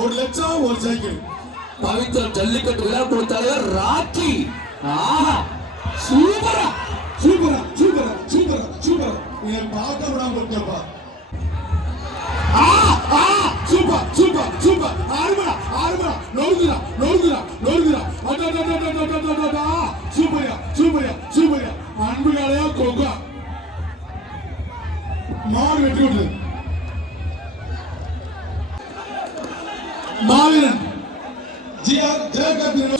1 லட்சம் ஒரு சைக்கிள். பவித்ர ஜல்லிக்கட்டு விழாக்குழு தலைவர் ராக்கி. ஆஹா சூப்பரா சூப்பரா சூப்பரா சூப்பரா சூப்பரா. நீங்க பார்க்க விடாம போட்டப்பா. Super super super. ஆறுமடா ஆறுமடா. நோடுதுடா நோடுதுடா நோடுதுடா. சூப்பரியா சூப்பரியா சூப்பரியா. அன்புகாலையா கொக்கா மாடு வெட்டி விட்டு மாவீரன்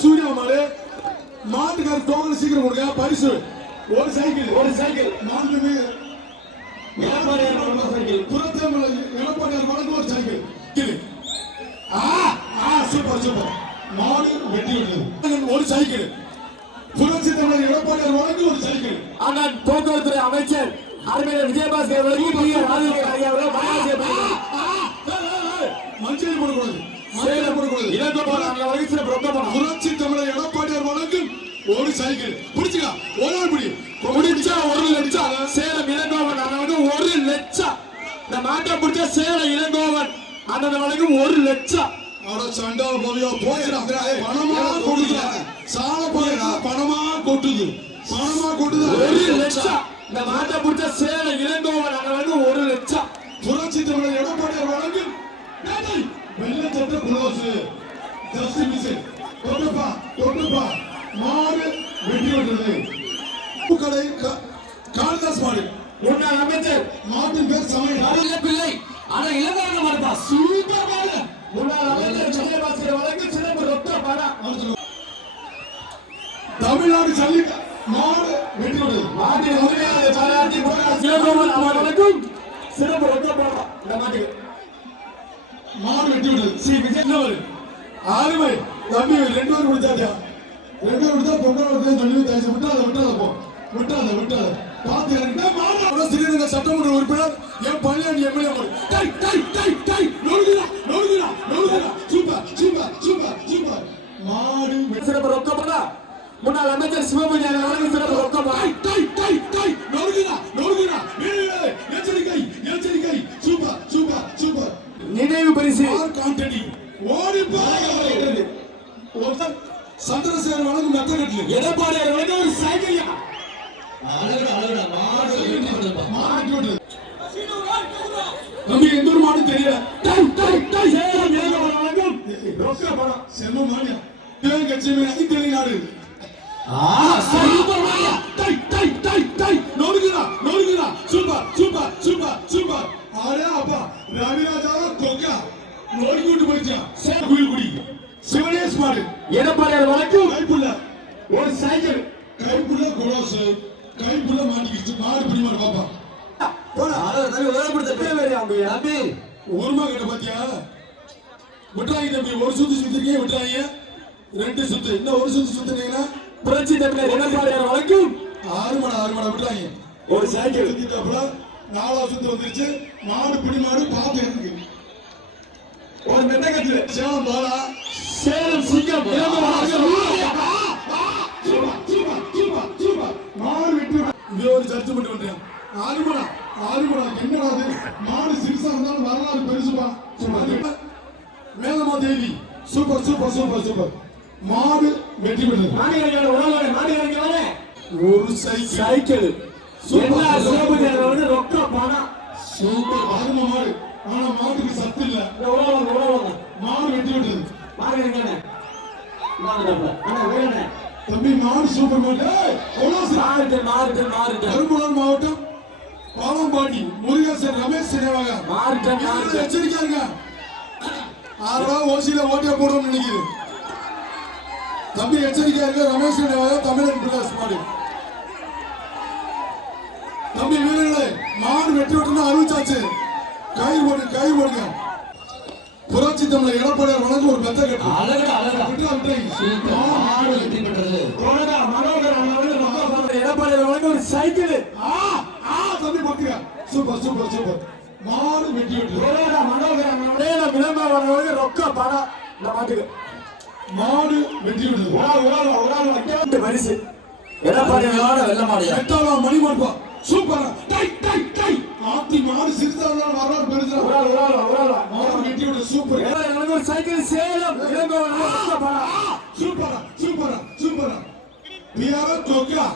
சூர்யா மாடு. மாட்டுக்கார டோக்கன் சீக்கிரம் கொடுங்க. பரிசு ஒரு சைக்கிள். ஒரு சைக்கிள் மாட்டுக்கு எடப்பாடியார் வழக்கு ஒரு சைக்கிள். Super super. மாடு வெட்டி விட்டது ஒரு சைக்கிள். புரட்சி தலைவர் எடப்பாடியார் வழக்கு ஒரு சைக்கிள். ஆனால் போக்குவரத்துறை அமைச்சர் அருமையான விஜயபாஸ்கர் மஞ்சள் போடக்கூடாது. புரட்சி தலைவர் எடப்பாடியார் வழக்கு ஒரு சைக்கிள். பிடிச்சுக்கா ஒரு பிடி பிடிச்சா 1 லட்சம். சேலம் இளங்கோவன் அண்ணனுக்கு 1 லட்சம். இந்த மாட்டை பிடிச்ச சேலம் இளங்கோவன் அண்ணன் வழங்கும் 1 லட்சம். சண்டா போலியோ போயிடா. பணமா கொடுக்குற சால போயிடா. பணமா கொட்டுது பணமா கொட்டுது. 1 லட்சம். இந்த மாட்டை பிடிச்ச சேலம் இளங்கோவன் அண்ணனுக்கு 1 லட்சம். புரட்சி தலைவர் எடப்பாடியார் வழங்கும் வெள்ளச்சட்ட குளோசு ஜஸ்ட் மிஸ். தொட்டுப்பா தொட்டுப்பா. மாடு வெட்டி விட்டது. கடை காளிதாஸ் மாடு. முன்னாள் அமைச்சர் மாட்டின் பேர் சமயம் பிள்ளை. ஆனா இளங்கோவன் மாடுப்பா சூப்பர் மாடு. முன்னாள் அமைச்சர் விஜயபாஸ்கர் வழங்கும் சிறப்பு ரொக்க பணம். தமிழ்நாடு சல்லி மாடு வெட்டி விட்டது. மாட்டின் உரிமையாளர் பாராட்டி இளங்கோவன் அவர்களுக்கும் சிறப்பு ரொக்க பணம். இந்த மாட்டுக்கு மாடு வெட்டி விட்டது. ஸ்ரீ விஜய் ஆறுமை தம்பி 2 பேர் முடிச்சாச்சா. 2 பேர் முடிச்சா பொங்கல் சொல்லி தாச்சு. விட்டாத விட்டாத போ விட்டாத விட்டாத பார்த்து எனக்கு மாடு. ஸ்ரீநகர் சட்டமன்ற உறுப்பினர் என் பள்ளியாண்டி எம்எல்ஏ மாடு. டை டை டை டை நோடுதுடா நோடுதுடா நோடுதுடா. Super super super super. மாடு சிறப்பு ரொக்க பணம். முன்னாள் அமைச்சர் சிவமணி அவர்களுக்கு சிறப்பு ரொக்க பணம். டை டை டை நோடுதுடா நோடுதுடா. எச்சரிக்கை எச்சரிக்கை. Super super super. நினைவு பரிசு சந்திரசேகர் வழங்கும் மெத்த கட்டில் எடப்பாடியார் வழங்கும் ஒரு சைக்கிள். தம்பி எந்த ஒரு மாடு தெரியல. செல்வ மானியா தேவை கட்சி தெரிய நாடு. நோடுகிறா நோடுகிறா. Super super super super. ஆரே அப்பா ரவிராஜா கொக்கா நோடி கூட்டு போயிச்சா. குயில் குடி சிவனேஷ் மாடு. எடப்பாடியார் வழங்கும் கைப்புள்ள ஒரு சைக்கிள். கைப்புள்ள குலோஸ் கைப்புள்ள மாட்டிக்கிச்சு. மாடு பிடி மாடு பாப்பா. ஒருமா கிட்ட பாத்தியா விட்டுறாங்க தம்பி. ஒரு சுத்து சுத்திருக்கீங்க விட்டுறாங்க. 2 சுத்து இன்னும் ஒரு சுத்து சுத்துனீங்கன்னா புரட்சி தலைவர் எடப்பாடியார் வழங்கும் 6 மாடு விட்டுறாங்க. ஒரு சைக்கிள் சுத்திட்டாப்புல 4ஆவது சுத்து வந்துருச்சு. மாடு பிடி மாடு பாத்து இருக்கு. ஒரு மெத்த கட்டில சேலம் போலா. சேலம் சிங்கம் மாடு வெட்டி ஒரு ஜட்ஜ்மெண்ட் பண்றேன். ஆறுமடா ஆறுமடா. என்னடா அது மாடு சிறுசா இருந்தாலும் வரலாறு பெருசுப்பா. மேலமா தேவி சூப்பர் சூப்பர் சூப்பர் சூப்பர். மாடு வெட்டி விடுது. ஒரு சைக்கிள் ரொக்க பணம். சூப்பர் ஆறுமா மாடு. ஆனா மாட்டுக்கு சத்து இல்ல. மாடு வெட்டி விடுது. தம்பி மாடு சூப்பர் மாடு. பெரும்பலூர் மாவட்டம் பாவம்பாடி முருகேசன் ரமேஷ் சினேவாக எச்சரிக்கையாங்க. 6 ஓசியில ஓட்டியா போடுவோம்னு நினைக்குது தம்பி. எச்சரிக்கையா இருக்க. ரமேஷ் சினேவாக தமிழன் பிரகாஷ் மாடு. தம்பி வீரர்களே மாடு வெட்டி விட்டுனா அறிவிச்சாச்சு. கை போடுங்க. புரட்சி தமிழர் எடப்பாடியார் வழங்கும் ஒரு மெத்த கட்டு. எடப்பாடியார் வழங்கும் ஒரு சைக்கிள். தம்பி பாத்துக்க. Super super super. மாடு வெட்டி விட்டு விளம்பரம் ரொக்க பணம். இந்த மாட்டுக்கு மாடு வெட்டி விடுது. பரிசு எடப்பாடியாரோட வெள்ள மாடு. மணி மாடுப்பா. சூப்பர். டை டை டை ஆட்டி மாடு சிறுத்தாலும் வரலாறு பெருசா மாடு வெட்டியோட சூப்பர் ஒரு சைக்கிள் சேலம் இளங்கோவன் சூப்பரா சூப்பரா சூப்பரா பியார தோக்கா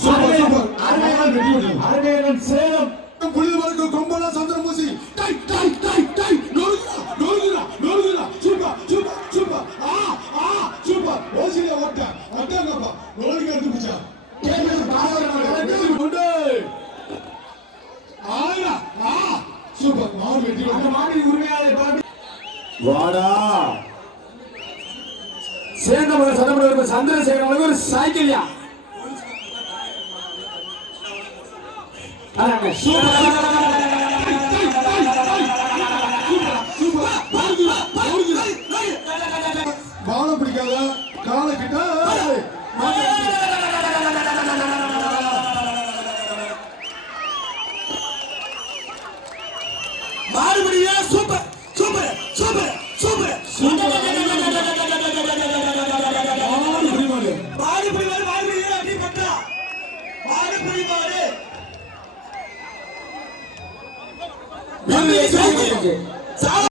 சூப்பர் சூப்பர் அருமையன் சேலம் புலிவருக்கு கொம்பலா சந்திரமூசி டை டை டை டை நோருகுரா சூப்பர் சூப்பர் சூப்பர் சூப்பர் ஓசில ஓட்ட அட்டங்கப்பா நோருகு எடுத்து பிச்சா கேக்குது பாவரமா கொண்டு ஆயா சூப்பர் மாடு வெட்டி அந்த மாடு உரிமையாளர் வாடா சேந்தமலை சட்டமன்ற சந்திரசேகரனுக்கு ஒரு சைக்கிள்யா பாலம் பிடிக்காத காலை கிட்ட மாறுபடியா சூப்பர் சூப்பர் சூப்பர் சூப்பர் மாடு